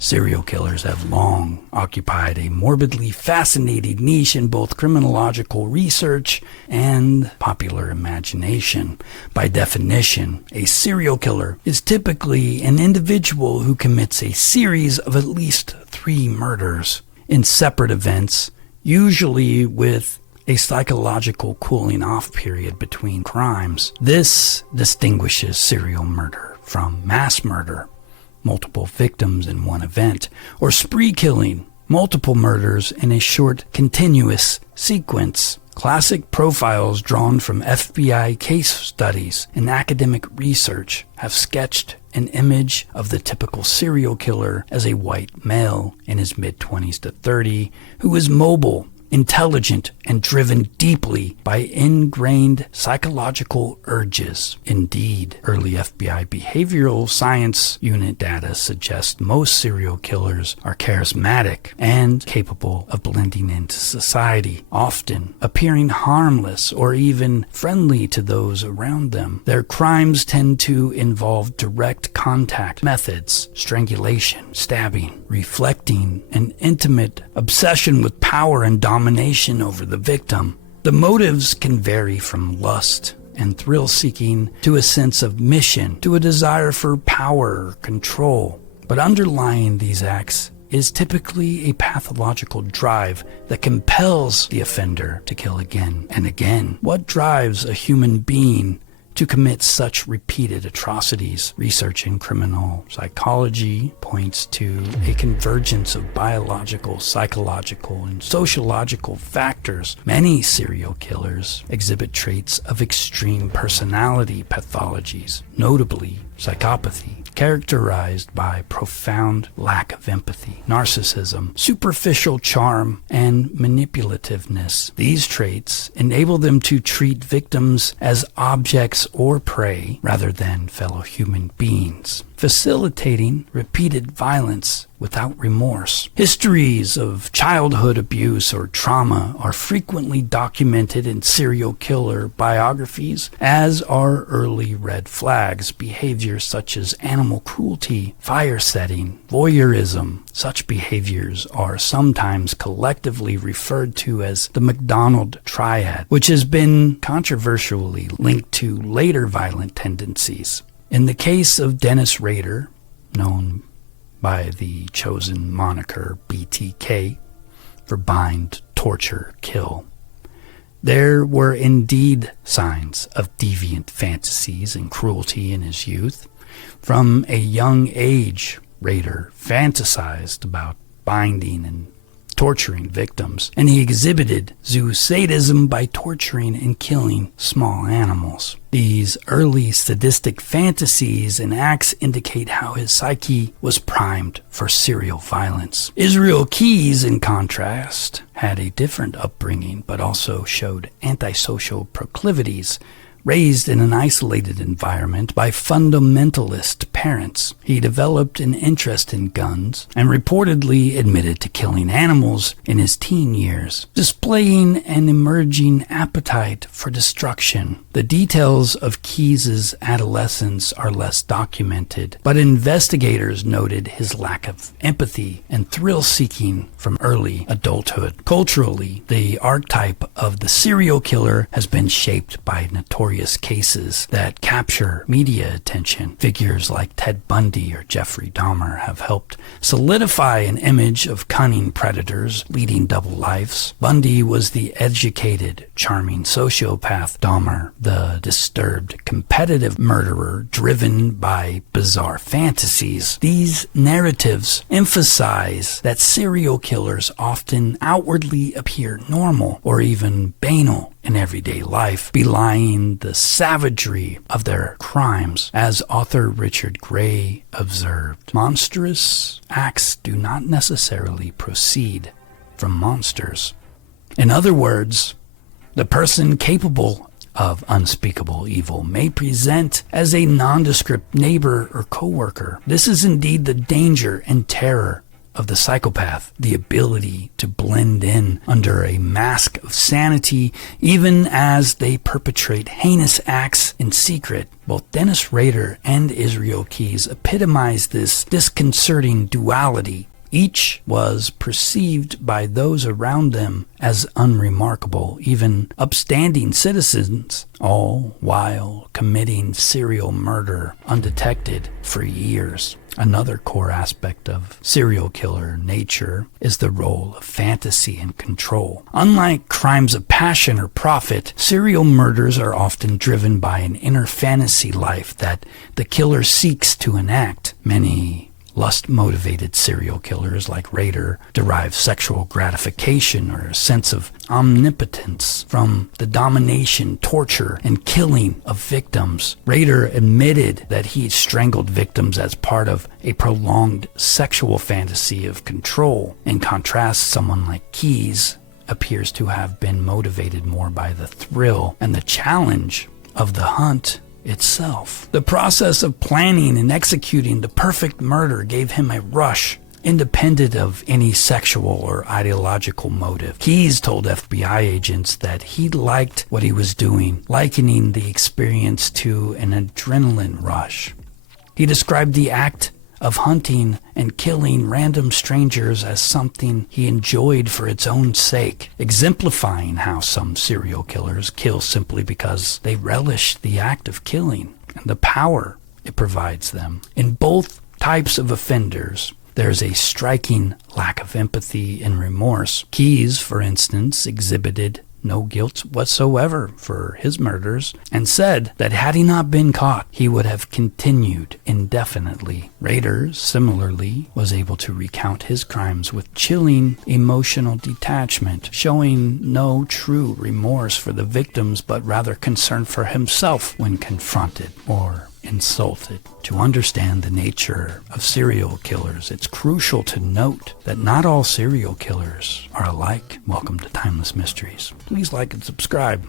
Serial killers have long occupied a morbidly fascinating niche in both criminological research and popular imagination. By definition, a serial killer is typically an individual who commits a series of at least 3 murders in separate events, usually with a psychological cooling-off period between crimes. This distinguishes serial murder from mass murder, multiple victims in one event, or spree killing, multiple murders in a short, continuous sequence. Classic profiles drawn from FBI case studies and academic research have sketched an image of the typical serial killer as a white male in his mid-20s to 30 who is mobile, intelligent, and driven deeply by ingrained psychological urges. Indeed, early FBI behavioral science unit data suggests most serial killers are charismatic and capable of blending into society, often appearing harmless or even friendly to those around them. Their crimes tend to involve direct contact methods, strangulation, stabbing, reflecting an intimate obsession with power and domination over the victim. The motives can vary from lust and thrill-seeking to a sense of mission, to a desire for power or control. But underlying these acts is typically a pathological drive that compels the offender to kill again and again. What drives a human being to commit such repeated atrocities? Research in criminal psychology points to a convergence of biological, psychological, and sociological factors. Many serial killers exhibit traits of extreme personality pathologies, notably psychopathy, characterized by profound lack of empathy, narcissism, superficial charm, and manipulativeness. These traits enable them to treat victims as objects or prey rather than fellow human beings, facilitating repeated violence without remorse. Histories of childhood abuse or trauma are frequently documented in serial killer biographies, as are early red flags, behaviors such as animal cruelty, fire setting, voyeurism. Such behaviors are sometimes collectively referred to as the Macdonald Triad, which has been controversially linked to later violent tendencies. In the case of Dennis Rader, known by the chosen moniker BTK for bind, torture, kill, there were indeed signs of deviant fantasies and cruelty in his youth. From a young age, Rader fantasized about binding and torturing victims, and he exhibited zoosadism by torturing and killing small animals. These early sadistic fantasies and acts indicate how his psyche was primed for serial violence. Israel Keyes, in contrast, had a different upbringing, but also showed antisocial proclivities. Raised in an isolated environment by fundamentalist parents, he developed an interest in guns and reportedly admitted to killing animals in his teen years, displaying an emerging appetite for destruction. The details of Keyes' adolescence are less documented, but investigators noted his lack of empathy and thrill-seeking from early adulthood. Culturally, the archetype of the serial killer has been shaped by notorious cases that capture media attention. Figures like Ted Bundy or Jeffrey Dahmer have helped solidify an image of cunning predators leading double lives. Bundy was the educated, charming sociopath. Dahmer, the disturbed, competitive murderer driven by bizarre fantasies. These narratives emphasize that serial killers often outwardly appear normal or even banal in everyday life, belying the savagery of their crimes. As author Richard Gray observed, monstrous acts do not necessarily proceed from monsters. In other words, the person capable of unspeakable evil may present as a nondescript neighbor or coworker. This is indeed the danger and terror of the psychopath, the ability to blend in under a mask of sanity, even as they perpetrate heinous acts in secret. Both Dennis Rader and Israel Keyes epitomize this disconcerting duality. Each was perceived by those around them as unremarkable, even upstanding citizens, all while committing serial murder undetected for years. Another core aspect of serial killer nature is the role of fantasy and control. Unlike crimes of passion or profit, serial murders are often driven by an inner fantasy life that the killer seeks to enact. Many lust-motivated serial killers like Rader derive sexual gratification or a sense of omnipotence from the domination, torture, and killing of victims. Rader admitted that he strangled victims as part of a prolonged sexual fantasy of control. In contrast, someone like Keyes appears to have been motivated more by the thrill and the challenge of the hunt itself. The process of planning and executing the perfect murder gave him a rush, independent of any sexual or ideological motive. Keyes told FBI agents that he liked what he was doing, likening the experience to an adrenaline rush. He described the act of hunting and killing random strangers as something he enjoyed for its own sake, exemplifying how some serial killers kill simply because they relish the act of killing and the power it provides them. In both types of offenders, there's a striking lack of empathy and remorse. Keyes, for instance, exhibited no guilt whatsoever for his murders, and said that had he not been caught, he would have continued indefinitely. Rader, similarly, was able to recount his crimes with chilling emotional detachment, showing no true remorse for the victims, but rather concern for himself when confronted or insulted. To understand the nature of serial killers, it's crucial to note that not all serial killers are alike. Welcome to Timeless Mysteries. Please like and subscribe.